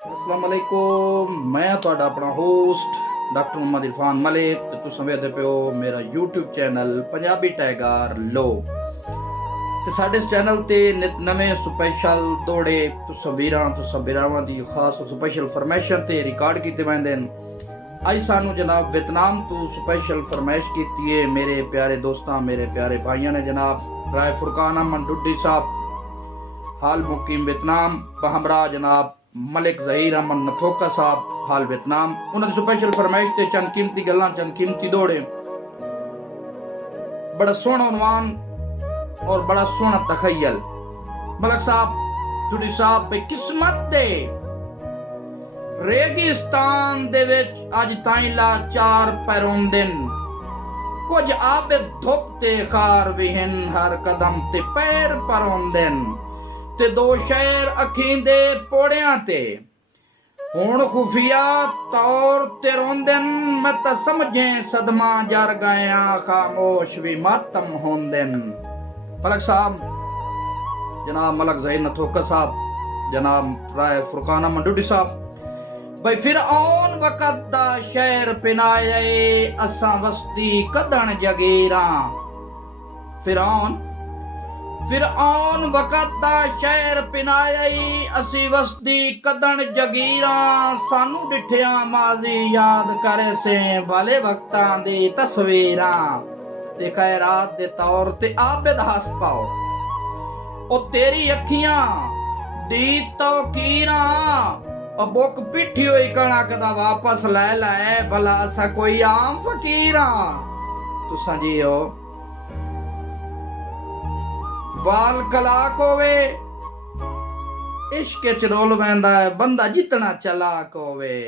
अस्सलाम वालेकुम, मैं तुहाडा अपना host doctor M Irfan Malik ते तुसीं वेखदे पियो मेरा यूट्यूब चैनल पंजाबी टाइगर लो। ते साडे इस चैनल ते नित नवें स्पैशल दौड़े तस्वीरां दी खास स्पैशल फरमाइशां ते रिकॉर्ड कीते वेंदे न। अज सानू जनाब वियतनाम तो स्पैशल फरमाइश की है मेरे प्यारे दोस्तां मेरे प्यारे भाइयों ने जनाब राय फुरकान अमन डुड्डी साहब हाल मुकीम वियतनाम बहमरा जनाब मलिक जहीर अमन नथोका साहब हाल वियतनाम। उन्होंने स्पेशल फरमाइश ते चंद कीमती गल्लां चंद कीमती दौड़े बड़ा सोहना उनवान और बड़ा सोहना तखयल। मलिक साहब डुड्डी साहब भाई किस्मत दे रेगिस्तान दे विच अज ताईं लाचार पैरोंदे कुछ आबिद धुप ते कार विहिन हर कदम ते पैर परोंदे ते दो शहर अखीं दे पोड़ियां ते हुण खुफिया तौर ते रोंदे मैं तां समझे सदमा जर गया खामोश भी मातम होंदे। मलिक साहब जनाब मलिक जहीर नथोका साहब जनाब राय फुरकान अमन डुड्डी साहब भाई फिरऔन वक़्त दा शहर पिनाए असां वस्ती कदण जगीरा। फिरऔन वक़्त दा शहर पिनाए असी वस्ती कदण जगीरा। सानू डिठिया माजी याद करे से भले वक्तां दी तस्वीरां ते खैरात दे तौर ते आबिद हस पाओ ओ तेरी अखियां दी तौकीरां बुक पिठी हुई कणक दा वापस लै भला असा कोई आम फकीर तुसा जियो वाल कलाक होवे इश्क च रोल वैंदा है बंदा जितना चलाक होवे।